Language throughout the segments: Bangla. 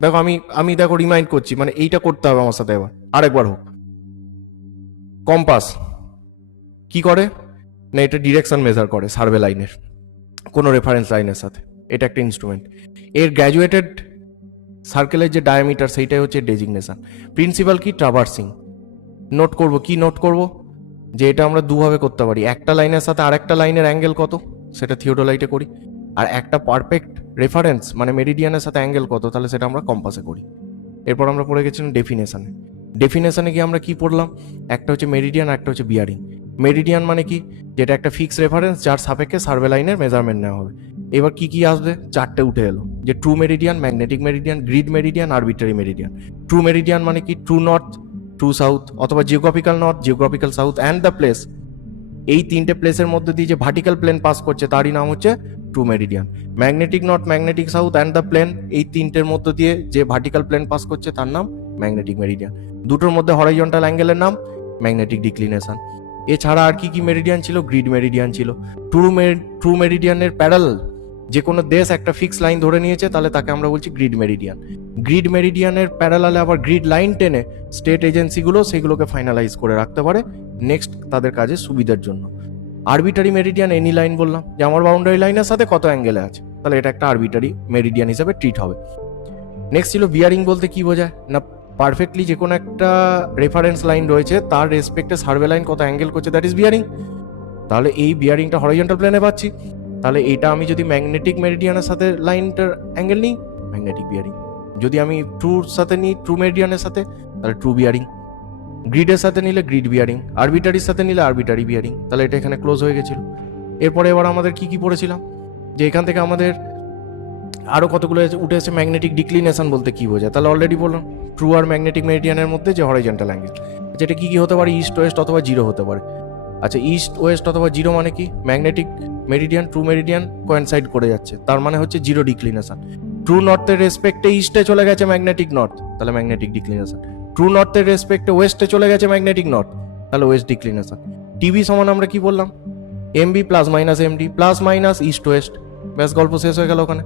দেখো আমি আমি দেখো রিমাইন্ড করছি, মানে এইটা করতে হবে আমার সাথে, এবার আরেকবার হোক। কম্পাস কি করে না, এটা ডিরেকশন মেজার করে সার্ভে লাইনের, কোনো রেফারেন্স লাইনের সাথে। এটা একটা ইনস্ট্রুমেন্ট। এর গ্র্যাজুয়েটেড সার্কেলের যে ডায়ামিটার সেইটাই হচ্ছে ডেজিগনেশন। প্রিন্সিপাল কি, ট্রাভার্সিং। নোট করব, কি নোট করব, যে এটা আমরা দুভাবে করতে পারি। একটা লাইনের সাথে আরেকটা লাইনের অ্যাঙ্গেল কত, সেটা থিওডোলাইটে করি। আর একটা পারফেক্ট রেফারেন্স মানে মেরিডিয়ানের সাথে অ্যাঙ্গেল কত, তাহলে সেটা আমরা কম্পাসে করি। এরপর আমরা পড়ে গেছিলাম ডেফিনেশনে। ডেফিনেশনে গিয়ে আমরা কি পড়লাম, একটা হচ্ছে মেরিডিয়ান, একটা হচ্ছে বিয়ারিং। মেরিডিয়ান মানে কি, যেটা একটা ফিক্স রেফারেন্স যার সাপেক্ষে সার্ভে লাইনের মেজারমেন্ট নেওয়া হবে। এবার কি কি আসবে, চারটে উঠে এলো, যে true meridian, magnetic meridian, grid meridian, arbitrary meridian. True meridian মানে কি, ট্রু নর্থ, ট্রু সাউথ, অথবা geographical north, geographical south and the place. এই তিনটে প্লেসের মধ্যে দিয়ে যে ভার্টিক্যাল প্লেন পাস করছে তারই নাম হচ্ছে true meridian. Magnetic north, magnetic south and the plane, এই তিনটের মধ্যে দিয়ে যে ভার্টিক্যাল প্লেন পাস করছে তার নাম ম্যাগনেটিক মেরিডিয়ান। দুটোর মধ্যে হরাইজন্টাল অ্যাঙ্গেলের নাম ম্যাগনেটিক ডিক্লিনেশন। এছাড়া আর কি কি মেরিডিয়ান ছিল, গ্রিড মেরিডিয়ান ছিল। ট্রু মেরিডিয়ানের প্যারালাল যে কোনো দেশ একটা ফিক্স লাইন ধরে নিয়েছে তাহলে তাকে আমরা বলছি গ্রিড মেরিডিয়ান। গ্রিড মেরিডিয়ানের প্যারালালে আবার গ্রিড লাইন টেনে স্টেট এজেন্সিগুলো সেগুলোকে ফাইনালাইজ করে রাখতে পারে নেক্সট তাদের কাজে সুবিধার জন্য। আরবিটারি মেরিডিয়ান এনি লাইন বললাম, যে আমার বাউন্ডারি লাইনের সাথে কত অ্যাঙ্গেলে আছে, তাহলে এটা একটা আরবিটারি মেরিডিয়ান হিসেবে ট্রিট হবে। নেক্সট ছিল বিয়ারিং, বলতে কি বোঝায় না, পারফেক্টলি যে কোনো একটা রেফারেন্স লাইন রয়েছে তার রেসপেক্টে সার্ভে লাইন কত অ্যাঙ্গেল করছে, দ্যাট ইজ বিয়ারিং। তাহলে এই বিয়ারিংটা হরাইজন্টাল প্লেনে পাচ্ছি, তাহলে এটা আমি যদি ম্যাগনেটিক মেরিডিয়ানের সাথে লাইনটার অ্যাঙ্গেল নিই, ম্যাগনেটিক বিয়ারিং। যদি আমি ট্রুর সাথে নিই, ট্রু মেরিডিয়ানের সাথে, তাহলে ট্রু বিয়ারিং। গ্রিডের সাথে নিলে গ্রিড বিয়ারিং, আরবিটারির সাথে নিলে আরবিটারি বিয়ারিং। তাহলে এটা এখানে ক্লোজ হয়ে গেছিল। এরপরে এবার আমাদের কি কি পড়েছিলাম, যে এখান থেকে আমাদের আরও কতগুলো উঠে এসে ম্যাগনেটিক ডিক্লিনেশন বলতে কি বোঝায়, তাহলে অলরেডি বললাম ট্রু আর ম্যাগনেটিক মেরিডিয়ানের মধ্যে যে হরাইজন্টাল অ্যাঙ্গেল, যেটা কি কি হতে পারে, ইস্ট ওয়েস্ট অথবা জিরো হতে পারে। আচ্ছা, ইস্ট ওয়েস্ট অথবা জিরো মানে কি, magnetic meridian true meridian coincide করে যাচ্ছে, তার মানে হচ্ছে জিরো ডিক্লিনেশন। ট্রু নর্থের রেসপেক্টে ইস্টে চলে গেছে ম্যাগনেটিক নর্থ, তাহলে ম্যাগনেটিক ডিক্লিনেশন। ট্রু নর্থের রেসপেক্টে ওয়েস্টে চলে গেছে ম্যাগনেটিক নর্থ, তাহলে ওয়েস্ট ডিক্লিনেশন। টিভি সমান আমরা কি বললাম, MB plus minus MD plus minus east West, ব্যাস গল্প শেষ হয়ে গেল ওখানে।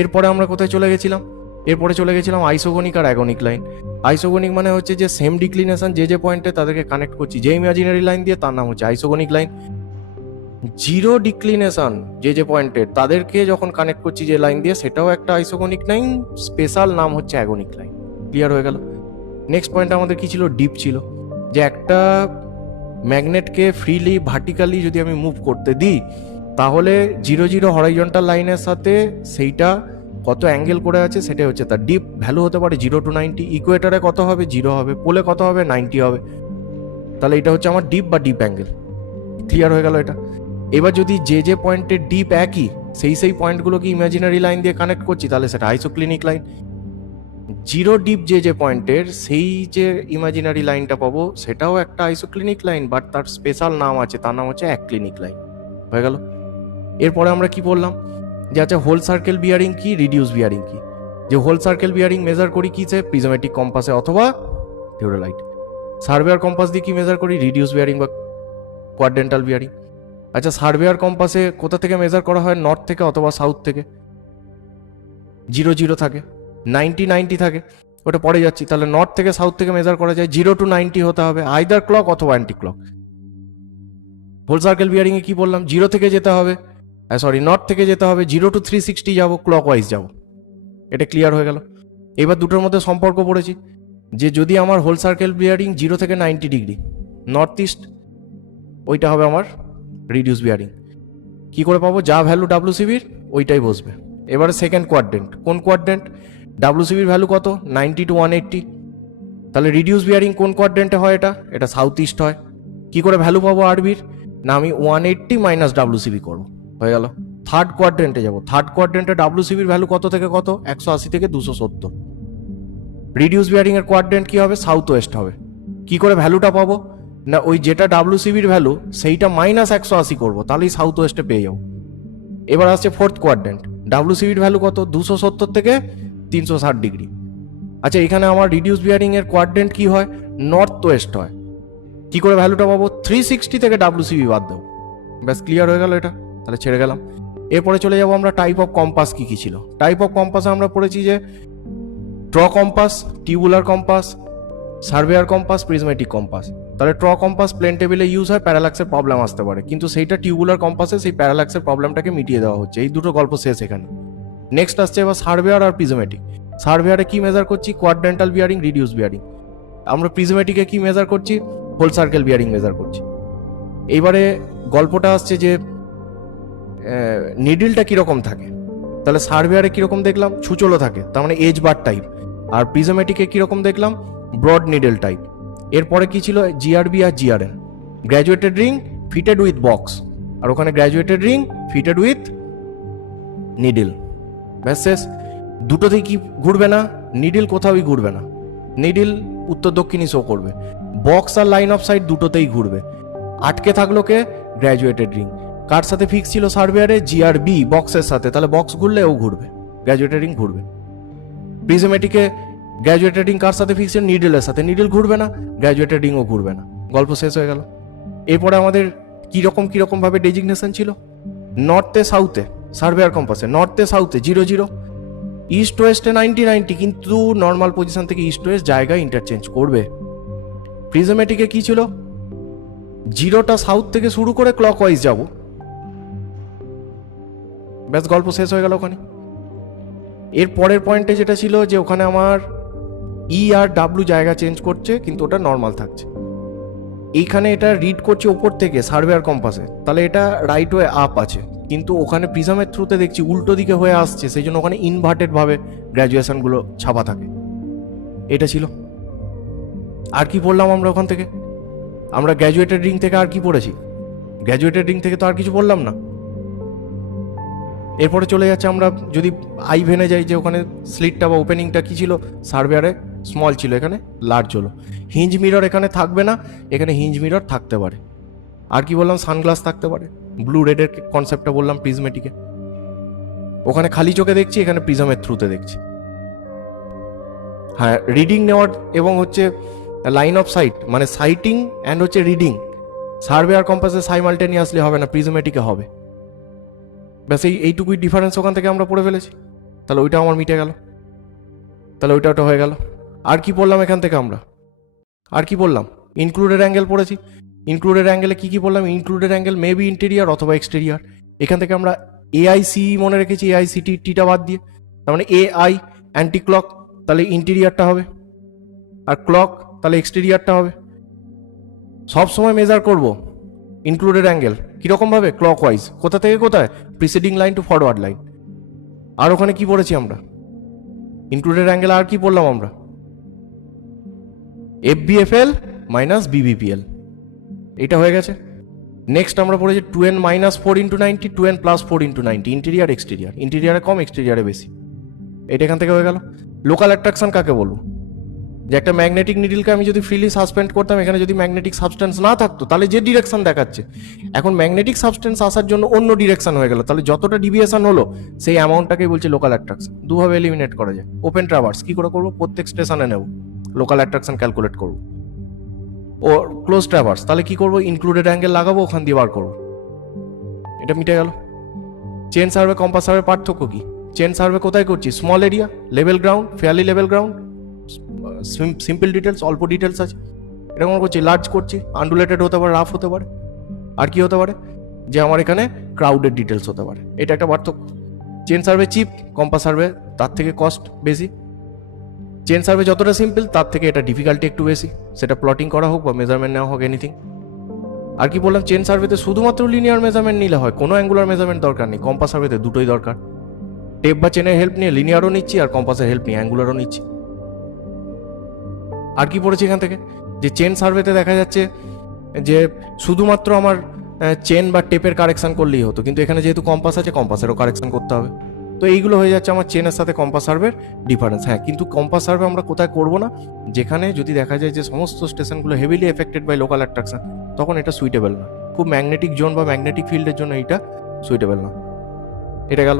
এরপরে আমরা কোথায় চলে গেছিলাম, এরপরে চলে গেছিলাম আইসোগনিক আর অ্যাগনিক লাইন। আইসোগনিক মানে হচ্ছে যে সেম ডিক্লিনেশন যে পয়েন্টে তাদেরকে কানেক্ট করছি যে ইমাজিনারি লাইন দিয়ে, তার নাম হচ্ছে আইসোগনিক লাইন। জিরো ডিক্লিনেশন যে পয়েন্টে তাদেরকে যখন কানেক্ট করছি যে লাইন দিয়ে, সেটাও একটা আইসোগনিক লাইন, স্পেশাল নাম হচ্ছে অ্যাগনিক লাইন। ক্লিয়ার হয়ে গেল। নেক্সট পয়েন্ট আমাদের কি ছিল, ডিপ ছিল, যে একটা ম্যাগনেটকে ফ্রিলি ভার্টিক্যালি যদি আমি মুভ করতে দিই, তাহলে জিরো জিরো হরাইজন্টাল লাইনের সাথে সেইটা কত অ্যাঙ্গেল করে আছে সেটাই হচ্ছে তার ডিপ ভ্যালু। হতে পারে 0 to 90, ইকুয়েটারে কত হবে, 0 হবে, পোলে কত হবে, 90 হবে। তাহলে এটা হচ্ছে আমার ডিপ বা ডিপ অ্যাঙ্গেল। ক্লিয়ার হয়ে গেল এটা। এবার যদি যে পয়েন্টের ডিপ একই, সেই পয়েন্টগুলোকে ইমাজিনারি লাইন দিয়ে কানেক্ট করছি, তাহলে সেটা আইসোক্লিনিক লাইন। জিরো ডিপ যে পয়েন্টের সেই যে ইমাজিনারি লাইনটা পাবো সেটাও একটা আইসোক্লিনিক লাইন, বাট তার স্পেশাল নাম আছে, তার নাম হচ্ছে অ্যাক্লিনিক লাইন। হয়ে গেল। এরপরে আমরা কি বললাম, যে আচ্ছা হোল সার্কেল বিয়ারিং কি, রিডিউস বিয়ারিং কি। যে হোল সার্কেল বিয়ারিং মেজার করি কিসে, প্রিজমেটিক কম্পাসে অথবা থিওডোলাইট। সার্ভেয়ার কম্পাস দিয়ে কি মেজার করি, রিডিউস বিয়ারিং বা কোয়াড্রেন্টাল বিয়ারিং। আচ্ছা, সার্ভেয়ার কম্পাসে কোথা থেকে মেজার করা হয়, নর্থ থেকে অথবা সাউথ থেকে। 0 0 থাকে, 90 90 থাকে, ওটা পরে যাচ্ছি। তাহলে নর্থ থেকে সাউথ থেকে মেজার করা যায়, 0 to 90 হতে হবে, আইদার ক্লক অথবা anti clock. Whole circle bearing এ কি বললাম, 0 থেকে যেতে হবে, নর্থ থেকে যেতে হবে, 0 to 360 যাবো, ক্লক ওয়াইজ যাবো। এটা ক্লিয়ার হয়ে গেল। এবার দুটোর মধ্যে সম্পর্ক পড়েছি, যে যদি আমার হোল সার্কেল বিয়ারিং 0 থেকে 90 ডিগ্রি নর্থ ইস্ট, ওইটা হবে আমার রিডিউস বিয়ারিং। কি করে পাবো, যা ভ্যালু ডাব্লিউসিবির ওইটাই বসবে। এবারে সেকেন্ড কোয়াড্রেন্ট, কোন কোয়াড্রেন্ট, ডাব্লিউসিবির ভ্যালু কত, 90 to 180, তাহলে রিডিউস বিয়ারিং কোন কোয়াড্রেন্টে হয়, এটা সাউথ ইস্ট হয়। কি করে ভ্যালু পাবো আরবির, না আমি 180 মাইনাস ডাব্লিউসিবি করবো, হয়ে গেল। থার্ড কোয়াড্রেন্টে যাবো, থার্ড কোয়াড্রেন্টে ডাব্লিউসিবির ভ্যালু কত থেকে কত, 180 থেকে 270। রিডিউস বিয়ারিং এর কোয়াড্রেন্ট কি হবে, সাউথ ওয়েস্ট হবে। কি করে ভ্যালুটা পাবো, না ওই যেটা ডাব্লিউসিবির ভ্যালু সেইটা মাইনাস 180 করবো, তাহলেই সাউথ ওয়েস্টে পেয়ে যাবো। এবার আসছে ফোর্থ কোয়াড্রেন্ট, ডাব্লিউসিবির ভ্যালু কত, 270 থেকে 360 ডিগ্রি। আচ্ছা, এখানে আমার রিডিউস বিয়ারিং এর কোয়াড্রেন্ট কি হয়, নর্থ ওয়েস্ট হয়। কি করে ভ্যালুটা পাবো, 360 থেকে ডাব্লিউসিবি বাদ দেবো, ব্যাস ক্লিয়ার হয়ে গেল এটা। তাহলে ছেড়ে গেলাম। এরপরে চলে যাবো আমরা টাইপ অফ কম্পাস কি কি ছিল। টাইপ অফ কম্পাসে আমরা পড়েছি যে trough compass, tubular compass, surveyor compass, prismatic compass. তাহলে ট্র কম্পাস প্লেন টেবিলে ইউজ হয়, প্যারালাক্সের প্রবলেম আসতে পারে, কিন্তু সেইটা টিউবুলার কম্পাসে সেই প্যারালাক্সের প্রবলেমটাকে মিটিয়ে দেওয়া হচ্ছে। এই দুটো গল্প শেষ এখানে। নেক্সট আসছে এবার সার্ভেয়ার আর প্রিজমেটিক। সার্ভেয়ারে কি মেজার করছি? কোয়াড্রেন্টাল বিয়ারিং, রিডিউস বিয়ারিং। আমরা প্রিজমেটিকে কি মেজার করছি? হোল সার্কেল বিয়ারিং মেজার করছি। এইবারে গল্পটা আসছে যে নিডলটা কিরকম থাকে। তাহলে সার্ভেয়ারে কিরকম দেখলাম? ছুচলো থাকে, তার মানে এজ বার টাইপ। আর প্রিজমেটিকে কিরকম দেখলাম? Broad needle type. এরপরে কি ছিল? জিআরবি আর GRN. Graduated ring fitted with box, আর ওখানে graduated ring fitted with needle. ব্যাস শেষ। দুটোতেই কি ঘুরবে না? নিডল কোথাওই ঘুরবে না, নিডল উত্তর দক্ষিণই শো করবে। বক্স আর লাইন অফ সাইট দুটোতেই ঘুরবে। আটকে থাকলো কে? Graduated ring. কার সাথে ফিক্স ছিল সার্ভেয়ারে? জিআরবি, বক্সের সাথে। তাহলে বক্স ঘুরলে ও ঘুরবে, গ্র্যাজুয়েটেড রিং ঘুরবে। প্রিজমেটিকে গ্র্যাজুয়েটেড রিং কার সাথে ফিক্স ছিল? নিডলের সাথে। নিডল ঘুরবে না, গ্র্যাজুয়েটেড রিংও ঘুরবে না। গল্প শেষ হয়ে গেল। এরপরে আমাদের কিরকম ভাবে ডেজিগনেশন ছিল? নর্থে সাউথে সার্ভেয়ার কম্পাসে, নর্থে সাউথে 0-0, ইস্ট ওয়েস্টে 90-90, কিন্তু নর্মাল পজিশন থেকে ইস্ট ওয়েস্ট জায়গায় ইন্টারচেঞ্জ করবে। প্রিজমেটিকে কি ছিল? জিরোটা সাউথ থেকে শুরু করে ক্লক ওয়াইজ যাব। ব্যাস গল্প শেষ হয়ে গেল ওখানে। এর পরের পয়েন্টে যেটা ছিল যে ওখানে আমার ই আর ডাব্লিউ জায়গা চেঞ্জ করছে, কিন্তু ওটা নর্মাল থাকছে। এইখানে এটা রিড করছে ওপর থেকে সার্ভেয়ার কম্পাসে, তাহলে এটা রাইট ওয়ে আপ আছে, কিন্তু ওখানে প্রিজমের থ্রুতে দেখছি উল্টো দিকে হয়ে আসছে, সেই জন্য ওখানে ইনভার্টেড ভাবে গ্র্যাজুয়েশনগুলো ছাপা থাকে। এটা ছিল। আর কি পড়লাম আমরা ওখান থেকে? আমরা গ্র্যাজুয়েটেড রিং থেকে আর কি পড়েছি? গ্র্যাজুয়েটেড রিং থেকে তো আর কিছু বললাম না। এরপরে চলে যাচ্ছে আমরা যদি আই ভেনে যাই, যে ওখানে স্লিটটা বা ওপেনিংটা কি ছিল? সার্ভেয়ারে স্মল ছিল, এখানে লার্জ হলো। হিঞ্জ মিরর এখানে থাকবে না, এখানে হিঞ্জ মিরর থাকতে পারে। আর কি বললাম? সানগ্লাস থাকতে পারে। ব্লু রেডের কনসেপ্টটা বললাম প্রিজমেটিকে। ওখানে খালি চোখে দেখছি, এখানে প্রিজমের থ্রুতে দেখছি। হ্যাঁ, রিডিং নেওয়ার এবং হচ্ছে লাইন অফ সাইট, মানে সাইটিং অ্যান্ড হচ্ছে রিডিং, সার্ভেয়ার কম্পাসে সাইমালটেনিয়াসলি হবে না, প্রিজমেটিকে হবে। ব্যাস এইটুকুই ডিফারেন্স ওখান থেকে আমরা পড়ে ফেলেছি। তাহলে ওইটা আমার মিটে গেল, তাহলে ওইটা হয়ে গেল। আর কি পড়লাম এখান থেকে আমরা? আর কি পড়লাম? ইনক্লুডেড অ্যাঙ্গেল পড়েছি। ইনক্লুডেড অ্যাঙ্গেলে কি পড়লাম? Included angle may be interior অথবা এক্সটেরিয়ার। এখান থেকে আমরা এআইসি মনে রেখেছি, এআইসিটি টিটা বাদ দিয়ে, তার মানে এআই অ্যান্টি ক্লক, তাহলে ইন্টেরিয়ারটা হবে, আর ক্লক তাহলে এক্সটেরিয়ারটা হবে। সব সময় মেজার করব ইনক্লুডেড অ্যাঙ্গেল কিরকম ভাবে? Clockwise. কোথা থেকে কোথায়? Preceding line to forward line. আর ওখানে কি পড়েছি আমরা? ইনক্লুডেড অ্যাঙ্গেল আর কি পড়লাম আমরা? এফবিএফএল মাইনাস বিবিপিএল, এটা হয়ে গেছে। নেক্সট আমরা পড়েছি 2n - 4x90, 2n + 4x90, interior exterior. ইন্টেরিয়ারে কম, এক্সটেরিয়ারে বেশি। এটা এখান থেকে হয়ে গেল। লোকাল অ্যাট্রাকশন কাকে বলবো? যে একটা ম্যাগনেটিক নিডলকে আমি যদি ফ্রিলি সাসপেন্ড করতাম, এখানে যদি ম্যাগনেটিক সাবস্টেন্স না থাকতো, তাহলে যে ডিরেকশন দেখাচ্ছে, এখন ম্যাগনেটিক সাবস্টেন্স আসার জন্য অন্য ডিরেকশন হয়ে গেল, তাহলে যতটা ডিভিয়েশন হলো সেই অ্যামাউন্টটাকেই বলছে লোকাল অ্যাট্রাকশন। দুভাবে এলিমিনেট করা যায়। ওপেন ট্রাভার্স কি করে করবো? প্রত্যেক স্টেশনে নেব, লোকাল অ্যাট্রাকশন ক্যালকুলেট করবো। ও ক্লোজ ট্রাভার্স, তাহলে কি করবো? ইনক্লুডেড অ্যাঙ্গেল লাগাবো, ওখান দিয়ে বার করবো। এটা মিটে গেল। চেন সার্ভে কম্পাস সার্ভে পার্থক্য কি? চেন সার্ভে কোথায় করছি? Small area, level ground, fairly level ground, simple details, অল্প ডিটেলস আছে। এরকম করছি। লার্জ করছি, আন্ডুলেটেড হতে পারে, রাফ হতে পারে। আর কি হতে পারে? যে আমার এখানে ক্রাউডেড ডিটেলস হতে পারে। এটা একটা পার্থক্য। Chain survey cheap, compass survey তার থেকে কস্ট বেশি। চেন সার্ভে যতটা সিম্পল, তার থেকে এটা ডিফিকাল্টি একটু বেশি, সেটা প্লটিং করা হোক বা মেজারমেন্ট নেওয়া হোক, এনিথিং। আর কি বললাম? চেন সার্ভেতে শুধুমাত্র লিনিয়ার মেজারমেন্ট নিলে হয়, কোনো অ্যাঙ্গুলার মেজারমেন্ট দরকার নেই। কম্পাস সার্ভেতে দুটোই দরকার। টেপ বা চেনের হেল্প নিয়ে লিনিয়ারও নিচ্ছি, আর কম্পাসের হেল্প নিয়ে অ্যাঙ্গুলারও নিচ্ছি। আর কি পড়েছি এখান থেকে? যে চেন সার্ভেতে দেখা যাচ্ছে যে শুধুমাত্র আমার চেন বা টেপের কারেকশন করলেই হতো, কিন্তু এখানে যেহেতু কম্পাস আছে, কম্পাসেরও কারেকশন করতে হবে। তো এইগুলো হয়ে যাচ্ছে আমার চেনের সাথে কম্পাস সার্ভের ডিফারেন্স। হ্যাঁ, কিন্তু কম্পাস সার্ভে আমরা কোথায় করবো না? যেখানে যদি দেখা যায় যে সমস্ত স্টেশনগুলো heavily affected by local attraction, তখন এটা সুইটেবল না। খুব ম্যাগনেটিক জোন বা ম্যাগনেটিক ফিল্ডের জন্য এটা সুইটেবল না। এটা গেল।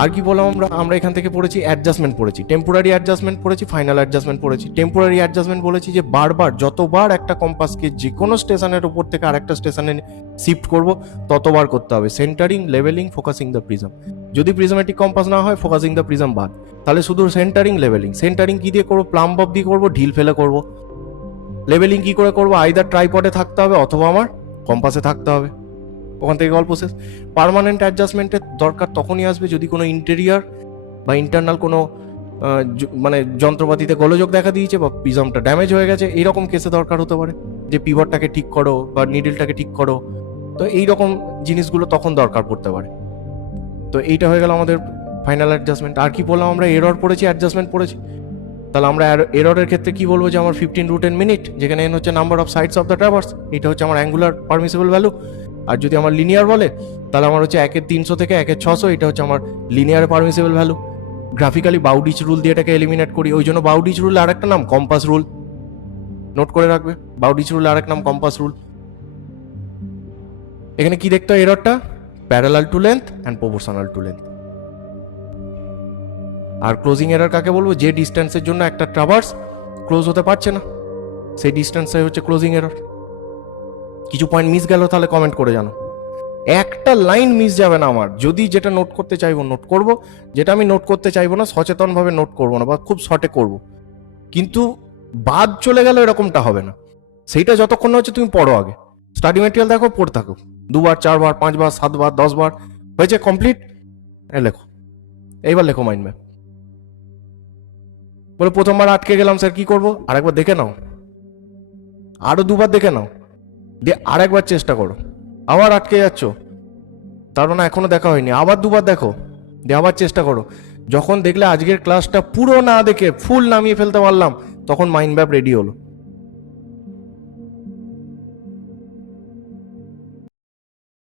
আর কি বললাম আমরা আমরা এখান থেকে পড়েছি অ্যাডজাস্টমেন্ট পড়েছি, টেম্পোরারি অ্যাডজাস্টমেন্ট পড়েছি, ফাইনাল অ্যাডজাস্টমেন্ট পড়েছি। টেম্পোরারি অ্যাডজাস্টমেন্ট বলেছি যে বারবার যতবার একটা কম্পাসকে যে কোনো স্টেশনের উপর থেকে আরেকটা স্টেশনে শিফট করব ততবার করতে হবে centering, levelling, focusing the prism. যদি প্রিজমেটিক কম্পাস না হয় ফোকাসিং দ্য প্রিজম বাদ, তাহলে শুধু সেন্টারিং, লেভেলিং। সেন্টারিং কি দিয়ে করবো? প্লাম বব দিয়ে করবো, ঢিল ফেলে করবো। লেভেলিং কি করে করবো? আইদার ট্রাইপডে থাকতে হবে অথবা আমার কম্পাসে থাকতে হবে। ওখান থেকে গল্প শেষ। পার্মানেন্ট অ্যাডজাস্টমেন্টের দরকার তখনই আসবে যদি কোনো ইন্টেরিয়ার বা ইন্টারনাল কোনো মানে যন্ত্রপাতিতে গোলযোগ দেখা দিয়েছে বা প্রিজমটা ড্যামেজ হয়ে গেছে, এইরকম কেসে দরকার হতে পারে যে পিভটটাকে ঠিক করো বা নিডলটাকে ঠিক করো। তো এইরকম জিনিসগুলো তখন দরকার পড়তে পারে। তো এইটা হয়ে গেল আমাদের ফাইনাল অ্যাডজাস্টমেন্ট। আর কি বললাম আমরা? এরর পড়েছি, অ্যাডজাস্টমেন্ট পড়েছি। তাহলে আমরা এররের ক্ষেত্রে কি বলবো? যে আমার 15√10 যেখানে এন হচ্ছে number of sides of the traverse, এটা হচ্ছে আমার অ্যাঙ্গুলার পারমিসিবল ভ্যালু। আর যদি আমার লিনিয়ার বলে তাহলে আমার হচ্ছে 1/300 থেকে 1/600, এটা হচ্ছে আমার linear permissible value. Graphically Bowditch rule দিয়ে এটাকে এলিমিনেট করি, ওই জন্য বাউডিচ রুল আরেকটা নাম কম্পাস রুল, নোট করে রাখবে। বাউডিচ রুল আরেক নাম কম্পাস রুল। এখানে কি দেখতে হয়? এররটা parallel to length and proportional to length. আর ক্লোজিং এরর কাকে বলবো? যে ডিস্টেন্সের জন্য একটা ট্রাভার্স ক্লোজ হতে পারছে না, সেই ডিস্টেন্সটাই হচ্ছে ক্লোজিং এরর। কিছু পয়েন্ট মিস গেল তাহলে কমেন্ট করে জানো। একটা লাইন মিস যাবে না আমার। যদি যেটা নোট করতে চাইবো নোট করব, যেটা আমি নোট করতে চাইবো না সচেতনভাবে নোট করবো না বা খুব শর্টে করব, কিন্তু বাদ চলে গেল এরকমটা হবে না। সেইটা যতক্ষণ না হচ্ছে তুমি পড়ো আগে, স্টাডি মেটেরিয়াল দেখো, পড়ে থাকো 2বার 4বার 5বার 7বার 10বার, হয়েছে কমপ্লিট, লেখো। এইবার লেখো মাইন্ড ম্যাপ। বলে প্রথমবার আটকে গেলাম স্যার কি করবো? আরেকবার দেখে নাও, আরো 2বার দেখে নাও, দিয়ে আরেকবার চেষ্টা করো। আবার আটকে যাচ্ছ, তার মানে এখনো দেখা হয়নি, আবার 2বার দেখো, দিয়ে আবার চেষ্টা করো। যখন দেখলে আজকের ক্লাসটা পুরো না দেখে ফুল নামিয়ে ফেলতে পারলাম, তখন মাইন্ড ম্যাপ রেডি হলো।